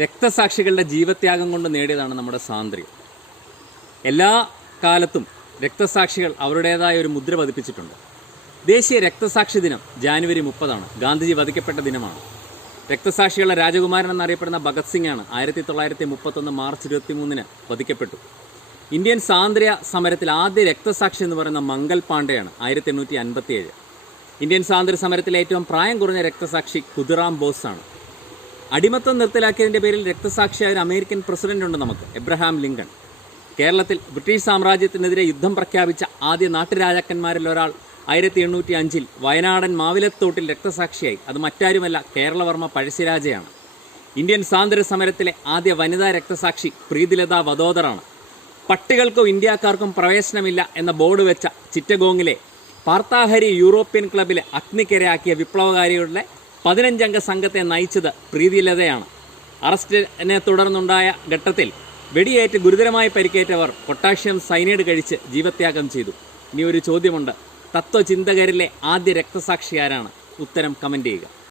രക്തസാക്ഷികളുടെ ജീവത്യാഗം കൊണ്ട് നേടിയതാണ് നമ്മുടെ സ്വാതന്ത്ര്യം എല്ലാ കാലത്തും രക്തസാക്ഷികൾ അവരുടേതായ ഒരു മുദ്ര പതിപ്പിച്ചിട്ടുണ്ട്. ദേശീയ രക്തസാക്ഷി ദിനം ജാനുവരി മുപ്പതാണ്. ഗാന്ധിജി വധിക്കപ്പെട്ട ദിനമാണ്. രക്തസാക്ഷികളുടെ രാജകുമാരൻ എന്നറിയപ്പെടുന്ന ഭഗത് സിംഗ് ആണ് ആയിരത്തി തൊള്ളായിരത്തി മുപ്പത്തൊന്ന് മാർച്ച് ഇരുപത്തി മൂന്നിന് വധിക്കപ്പെട്ടു. ഇന്ത്യൻ സ്വാതന്ത്ര്യ സമരത്തിൽ ആദ്യ രക്തസാക്ഷി എന്ന് പറയുന്ന മംഗൽ പാണ്ഡെയാണ് ആയിരത്തി എണ്ണൂറ്റി അൻപത്തിയേഴ് ഇന്ത്യൻ സ്വാതന്ത്ര്യ സമരത്തിലെ ഏറ്റവും പ്രായം കുറഞ്ഞ രക്തസാക്ഷി കുതിറാം ബോസ് ആണ് അടിമത്തം നിർത്തലാക്കിയതിന്റെ പേരിൽ രക്തസാക്ഷിയായ ഒരു അമേരിക്കൻ പ്രസിഡന്റ് ഉണ്ട് നമുക്ക് എബ്രഹാം ലിങ്കൺ. കേരളത്തിൽ ബ്രിട്ടീഷ് സാമ്രാജ്യത്തിനെതിരെ യുദ്ധം പ്രഖ്യാപിച്ച ആദ്യ നാട്ടുരാജാക്കന്മാരിൽ ഒരാൾ ആയിരത്തി എണ്ണൂറ്റി അഞ്ചിൽ വയനാടൻ മാവിലത്തോട്ടിൽ രക്തസാക്ഷിയായി. അത് മറ്റാരുമല്ല കേരളവർമ്മ പഴശ്ശിരാജയാണ്. ഇന്ത്യൻ സ്വാതന്ത്ര്യ സമരത്തിലെ ആദ്യ വനിതാ രക്തസാക്ഷി പ്രീതിലത വദോദറാണ് പട്ടികൾക്കും ഇന്ത്യക്കാർക്കും പ്രവേശനമില്ല എന്ന ബോർഡ് വെച്ച ചിറ്റഗോങ്ങിലെ പാർത്താഹരി യൂറോപ്യൻ ക്ലബിലെ അഗ്നിക്കരയാക്കിയ വിപ്ലവകാരികളുടെ പതിനഞ്ചംഗ സംഘത്തെ നയിച്ചത് പ്രീതിലതയാണ് അറസ്റ്റിനെ തുടർന്നുണ്ടായ ഘട്ടത്തിൽ വെടിയേറ്റ് ഗുരുതരമായി പരിക്കേറ്റവർ പൊട്ടാഷ്യം സൈനൈഡ് കഴിച്ച് ജീവത്യാഗം ചെയ്തു. ഇനി ഒരു ചോദ്യമുണ്ട്. തത്വചിന്തകരിലെ ആദ്യ രക്തസാക്ഷി ആരാണ് ഉത്തരം കമന്റ് ചെയ്യുക.